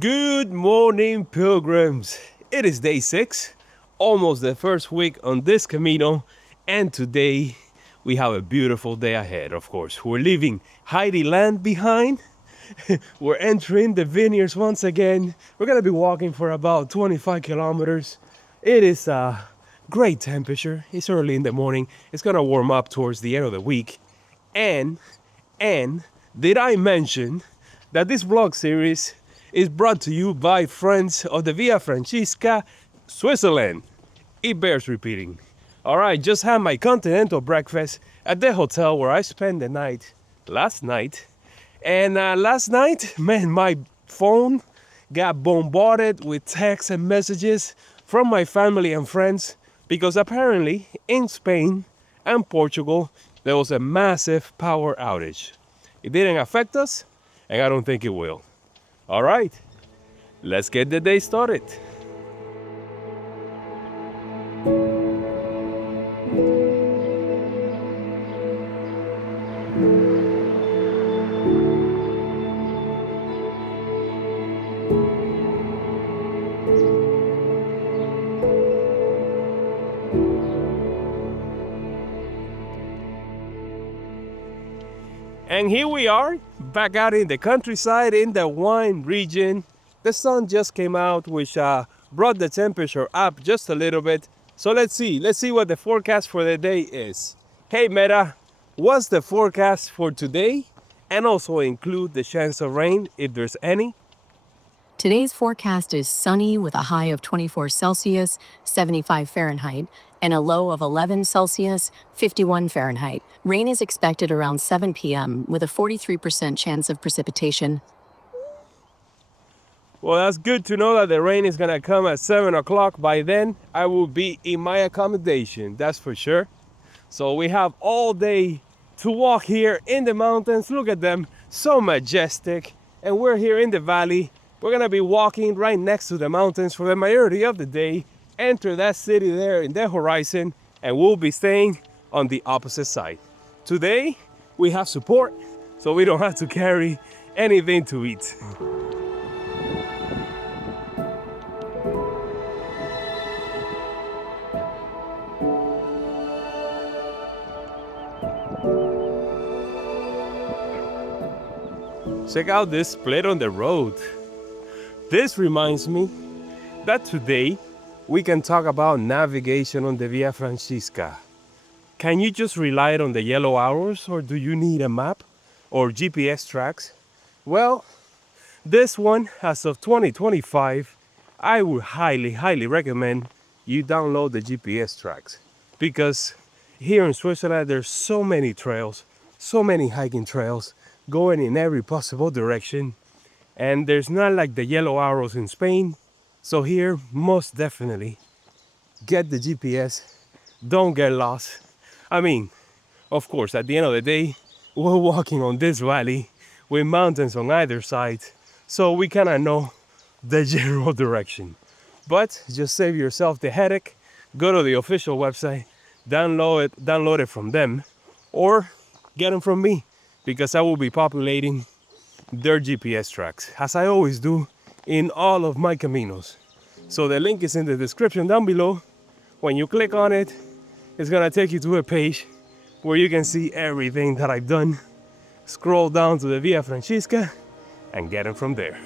Good morning, pilgrims. It is day 6, almost the first week on this Camino, and today we have a beautiful day ahead, of course. We're leaving Heidi Land behind. We're entering the vineyards once again. We're gonna be walking for about 25 kilometers. It is a great temperature. It's early in the morning. It's gonna warm up towards the end of the week. And did I mention that this vlog series is brought to you by friends of the Via Francesca, Switzerland. It bears repeating. All right, just had my continental breakfast at the hotel where I spent the night last night. And last night, man, my phone got bombarded with texts and messages from my family and friends because apparently in Spain and Portugal, there was a massive power outage. It didn't affect us, and I don't think it will. All right, let's get the day started. And here we are, back out in the countryside in the wine region. The sun just came out, which brought the temperature up just a little bit. So let's see what the forecast for the day is. Hey Meta, what's the forecast for today? And also include the chance of rain if there's any. Today's forecast is sunny with a high of 24 Celsius, 75 Fahrenheit, and a low of 11 Celsius, 51 Fahrenheit. Rain is expected around 7 p.m. with a 43% chance of precipitation. Well, that's good to know that the rain is gonna come at 7 o'clock. By then, I will be in my accommodation, that's for sure. So we have all day to walk here in the mountains. Look at them, so majestic. And we're here in the valley. We're gonna be walking right next to the mountains for the majority of the day. Enter that city there in the horizon, and we'll be staying on the opposite side. Today, we have support, so we don't have to carry anything to eat. Check out this split on the road. This reminds me that today we can talk about navigation on the Via Francesca. Can you just rely on the yellow arrows, or do you need a map or GPS tracks? Well, this one, as of 2025, I would highly recommend you download the GPS tracks, because here in Switzerland there's so many trails, so many hiking trails going in every possible direction, and there's not like the yellow arrows in Spain. So here, most definitely, get the GPS, don't get lost. I mean, of course, at the end of the day, we're walking on this valley with mountains on either side, so we kind of know the general direction. But just save yourself the headache, go to the official website, download it from them, or get them from me, because I will be populating their GPS tracks, as I always do in all of my Caminos. So the link is in the description down below. When you click on it, it's gonna take you to a page where you can see everything that I've done. Scroll down to the Via Francesca and get them from there.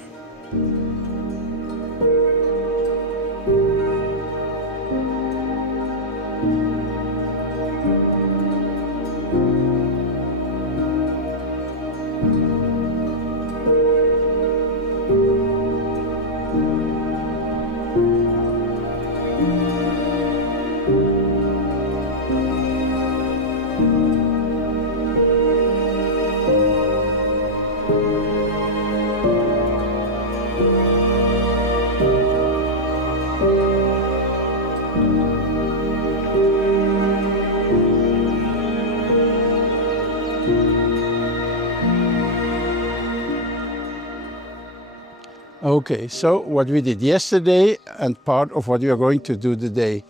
Okay, so what we did yesterday and part of what we are going to do today.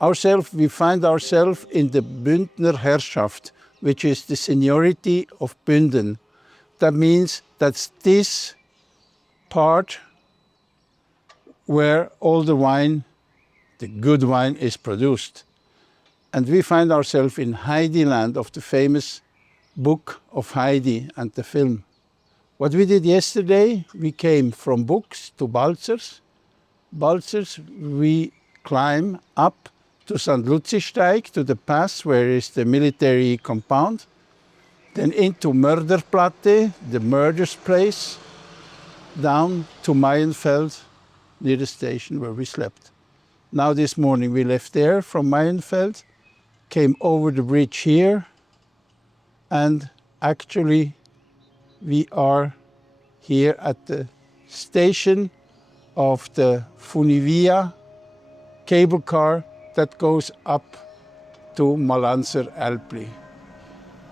We find ourselves in the Bündner Herrschaft, which is the seniority of Bünden. That means that's this part where all the wine, the good wine, is produced. And we find ourselves in Heidi land of the famous book of Heidi and the film. What we did yesterday, we came from Books to Balzers. Balzers, we climb up to St. Luzisteig, to the pass where is the military compound. Then into Mörderplatte, the murder's place, down to Maienfeld, near the station where we slept. Now this morning we left there from Maienfeld, came over the bridge here, and actually we are here at the station of the Funivia cable car that goes up to Malanzer Alpli.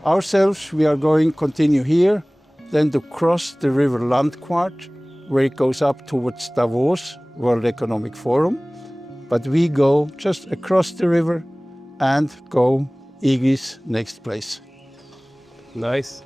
Ourselves, we are going continue here, then to cross the river Landquart, where it goes up towards Davos, World Economic Forum. But we go just across the river and go Igris next place. Nice.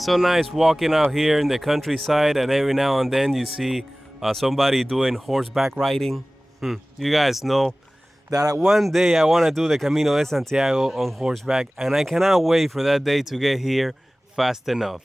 So nice walking out here in the countryside, and every now and then you see somebody doing horseback riding. You guys know that one day I want to do the Camino de Santiago on horseback, and I cannot wait for that day to get here fast enough.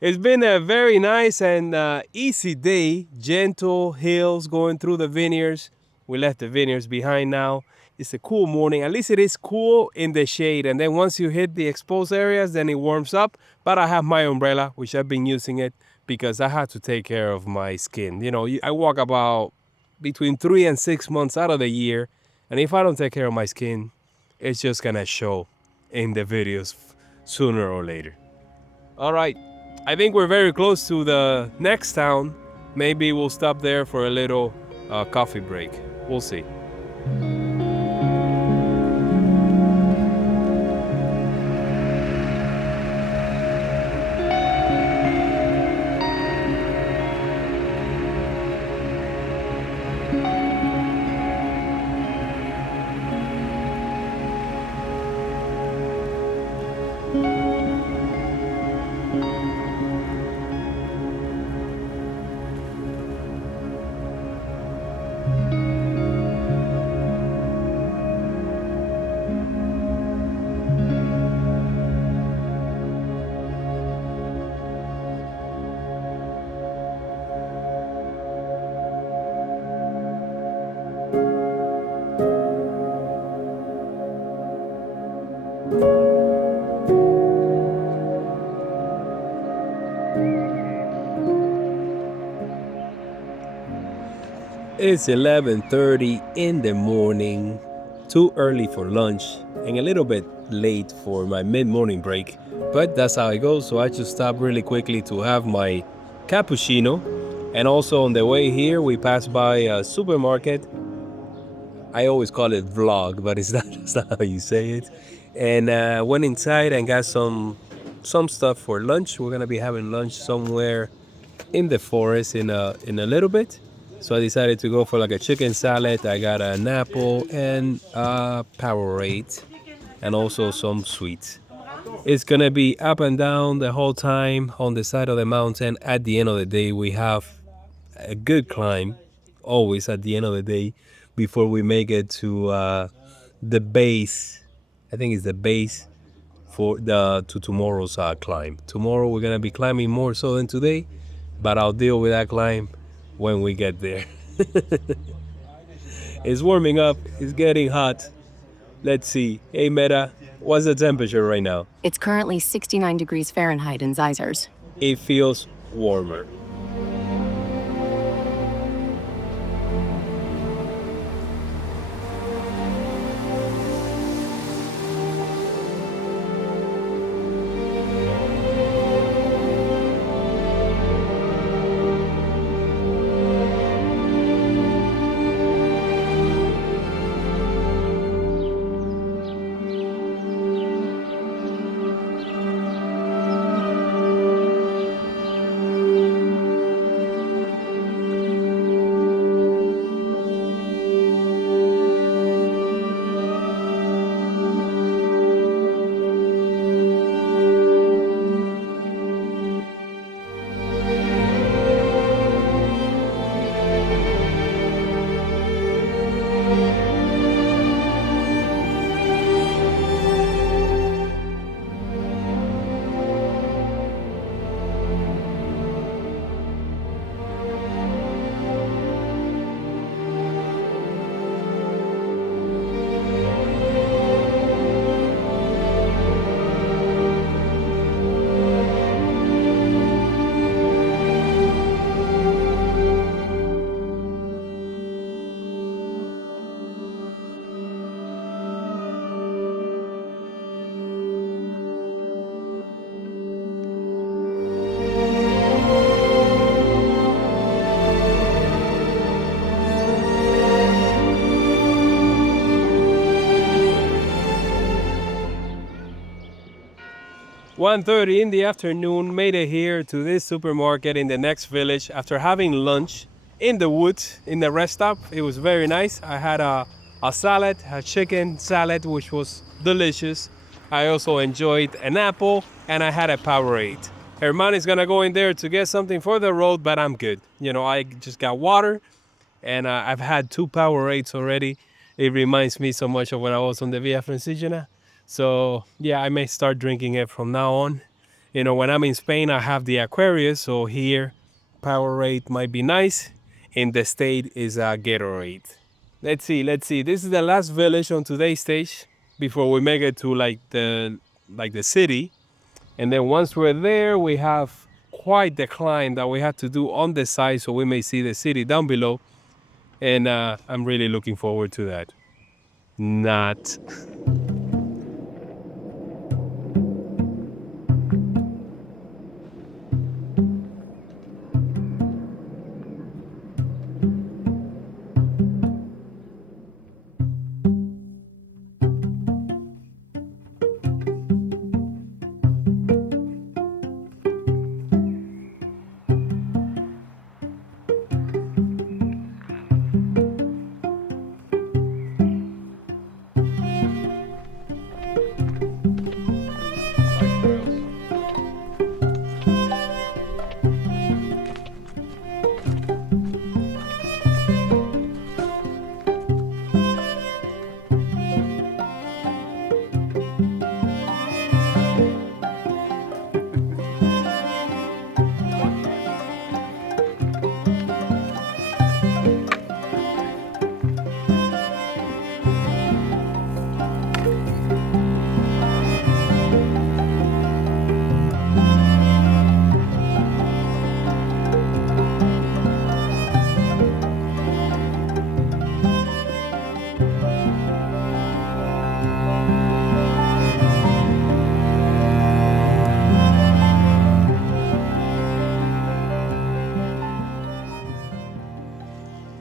It's been a very nice and easy day. Gentle hills going through the vineyards. We left the vineyards behind now. It's a cool morning. At least it is cool in the shade. And then once you hit the exposed areas, then it warms up. But I have my umbrella, which I've been using it because I had to take care of my skin. You know, I walk about between 3 and 6 months out of the year. And if I don't take care of my skin, it's just going to show in the videos sooner or later. All right. I think we're very close to the next town. Maybe we'll stop there for a little coffee break. We'll see. It's 11:30 in the morning, too early for lunch and a little bit late for my mid-morning break. But that's how it goes. So I just stopped really quickly to have my cappuccino. And also on the way here, we passed by a supermarket. I always call it vlog, but it's not, that's not how you say it. And went inside and got some stuff for lunch. We're gonna be having lunch somewhere in the forest in a little bit. So I decided to go for like a chicken salad. I got an apple and a Powerade and also some sweets. It's gonna be up and down the whole time on the side of the mountain. At the end of the day, we have a good climb, always at the end of the day, before we make it to the base. I think it's the base for the to tomorrow's climb. Tomorrow we're gonna be climbing more so than today, but I'll deal with that climb when we get there. It's warming up. It's getting hot. Let's see. Hey Meta, what's the temperature right now? It's currently 69 degrees Fahrenheit in Zeisers. It feels warmer. "1:30 in the afternoon, made it here to this supermarket in the next village after having lunch in the woods in the rest stop. It was very nice. I had a salad, a chicken salad, which was delicious. I also enjoyed an apple and I had a Powerade. Herman is gonna go in there to get something for the road, but I'm good. You know, I just got water and I've had 2 Powerades already. It reminds me so much of when I was on the Via Fransigena. So yeah, I may start drinking it from now on. You know, when I'm in Spain, I have the Aquarius, so here Powerade might be nice. In the state is Gatorade. Let's see. This is the last village on today's stage before we make it to like the city. And then once we're there, we have quite the climb that we have to do on the side, so we may see the city down below. And I'm really looking forward to that. Not.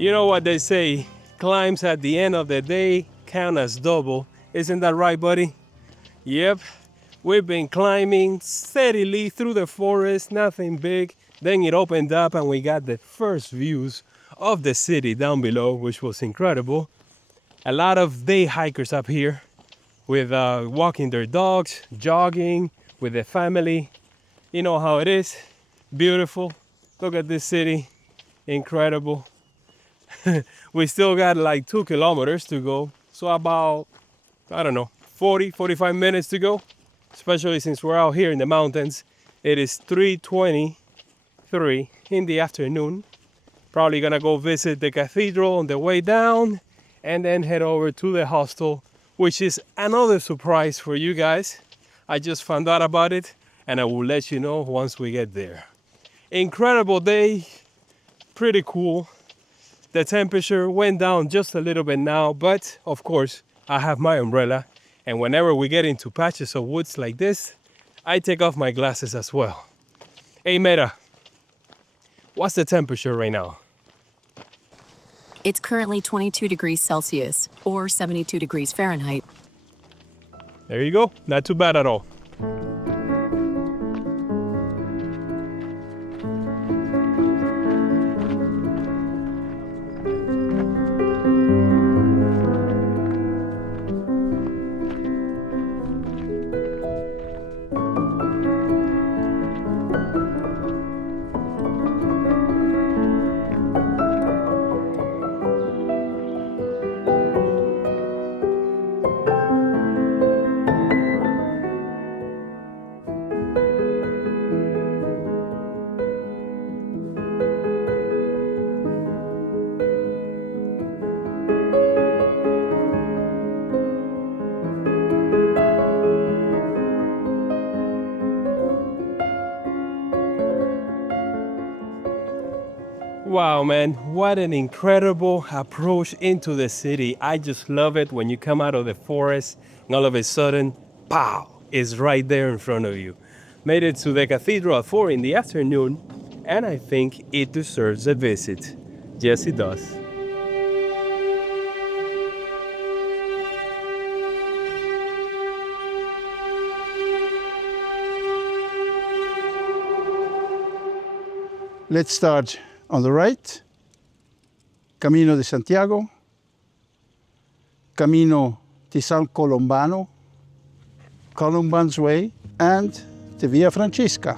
You know what they say, climbs at the end of the day count as double. Isn't that right, buddy? Yep, we've been climbing steadily through the forest, nothing big. Then it opened up and we got the first views of the city down below, which was incredible. A lot of day hikers up here with walking their dogs, jogging with their family. You know how it is. Beautiful. Look at this city. Incredible. We still got like 2 kilometers to go. So about, I don't know, 45 minutes to go. Especially since we're out here in the mountains. It is 3:23 in the afternoon. Probably gonna go visit the cathedral on the way down and then head over to the hostel, which is another surprise for you guys. I just found out about it and I will let you know once we get there. Incredible day, pretty cool. The temperature went down just a little bit now, but of course I have my umbrella, and whenever we get into patches of woods like this, I take off my glasses as well. Hey Meta, what's the temperature right now? It's currently 22 degrees Celsius or 72 degrees Fahrenheit. There you go, not too bad at all. Wow, man, what an incredible approach into the city. I just love it when you come out of the forest and all of a sudden, pow, it's right there in front of you. Made it to the cathedral at 4 in the afternoon, and I think it deserves a visit. Yes, it does. Let's start on the right, Camino de Santiago, Camino di San Colombano, Columban's Way, and the Via Francesca.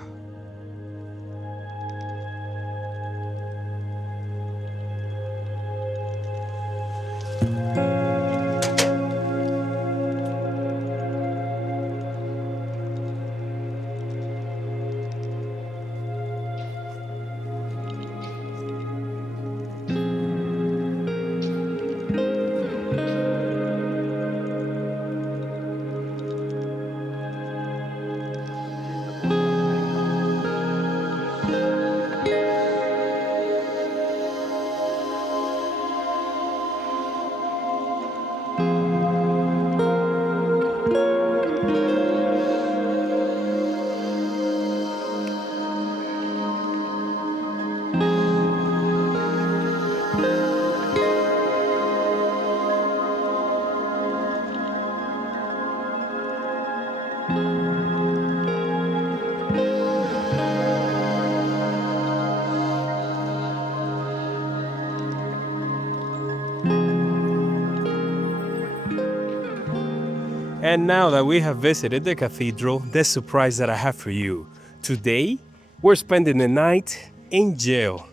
And now that we have visited the cathedral, the surprise that I have for you. Today, we're spending the night in jail.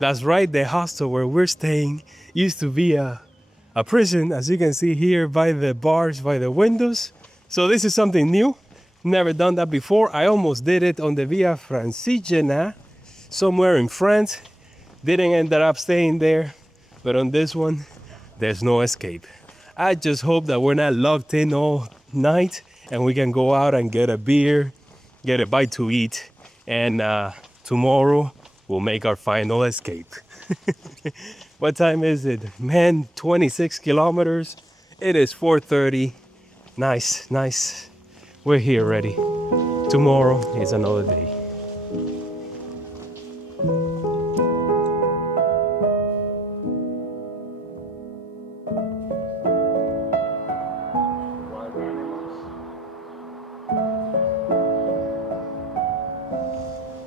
That's right, the hostel where we're staying used to be a prison, as you can see here by the bars, by the windows. So this is something new. Never done that before. I almost did it on the Via Francigena, somewhere in France. Didn't end up staying there, but on this one, there's no escape. I just hope that we're not locked in all night and we can go out and get a beer, get a bite to eat, and tomorrow we'll make our final escape. What time is it? Man, 26 kilometers. It is 4:30. Nice, nice. We're here already. Tomorrow is another day.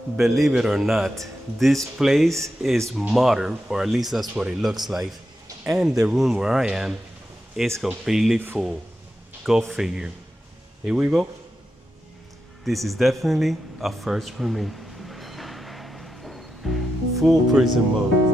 Believe it or not, this place is modern, or at least that's what it looks like. And the room where I am is completely full. Go figure. Here we go. This is definitely a first for me. Full prison mode.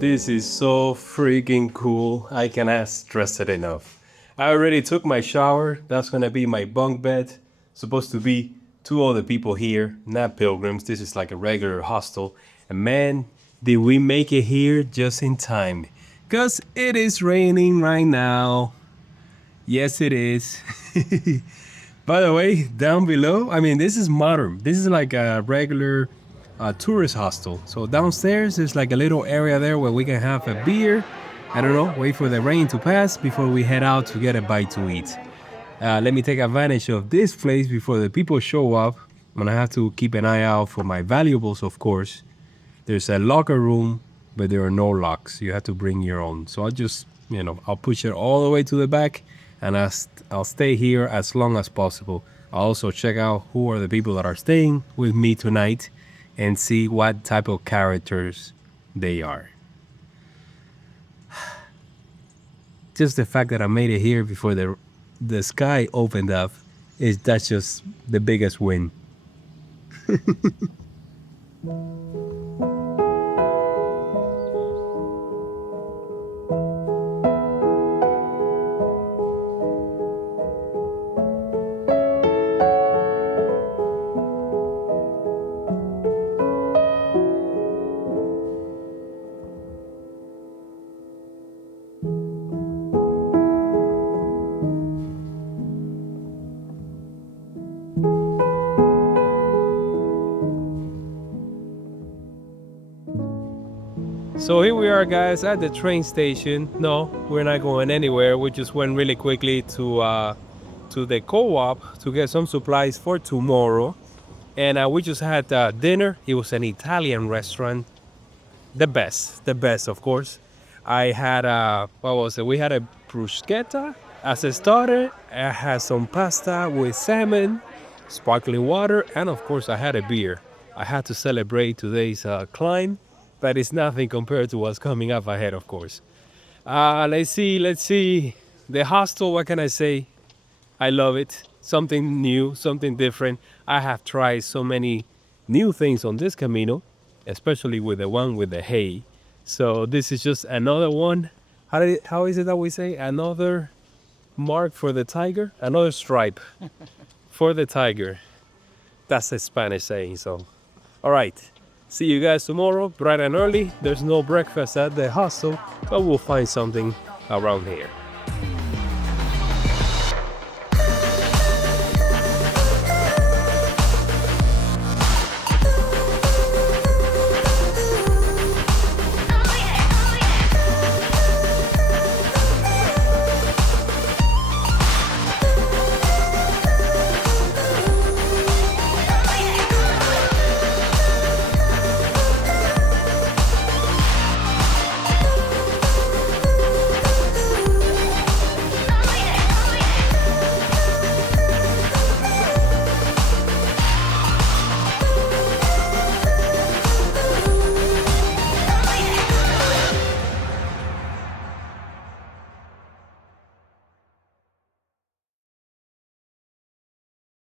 This is so freaking cool. I cannot stress it enough. I already took my shower. That's gonna be my bunk bed. Supposed to be two other people here, not pilgrims. This is like a regular hostel. And man, did we make it here just in time. Cause it is raining right now. Yes, it is. By the way, down below, I mean, this is modern. This is like a regular tourist hostel. So downstairs, there's like a little area there where we can have a beer. I don't know, wait for the rain to pass before we head out to get a bite to eat. Let me take advantage of this place before the people show up. I'm gonna have to keep an eye out for my valuables, of course. There's a locker room, but there are no locks. You have to bring your own. So I'll just, I'll push it all the way to the back, and I'll stay here as long as possible. I'll also check out who are the people that are staying with me tonight and see what type of characters they are. Just the fact that I made it here before the sky opened up, that's just the biggest win. So here we are, guys, at the train station. No, we're not going anywhere. We just went really quickly to the co-op to get some supplies for tomorrow. And we just had dinner. It was an Italian restaurant. The best, of course. I had, what was it? We had a bruschetta as a starter. I had some pasta with salmon, sparkling water, and of course I had a beer. I had to celebrate today's climb. But it's nothing compared to what's coming up ahead, of course. Let's see. The hostel, what can I say? I love it. Something new, something different. I have tried so many new things on this Camino, especially with the one with the hay. So this is just another one. How is it that we say? Another mark for the tiger? Another stripe for the tiger. That's a Spanish saying, so. All right. See you guys tomorrow, bright and early. There's no breakfast at the hostel, but we'll find something around here.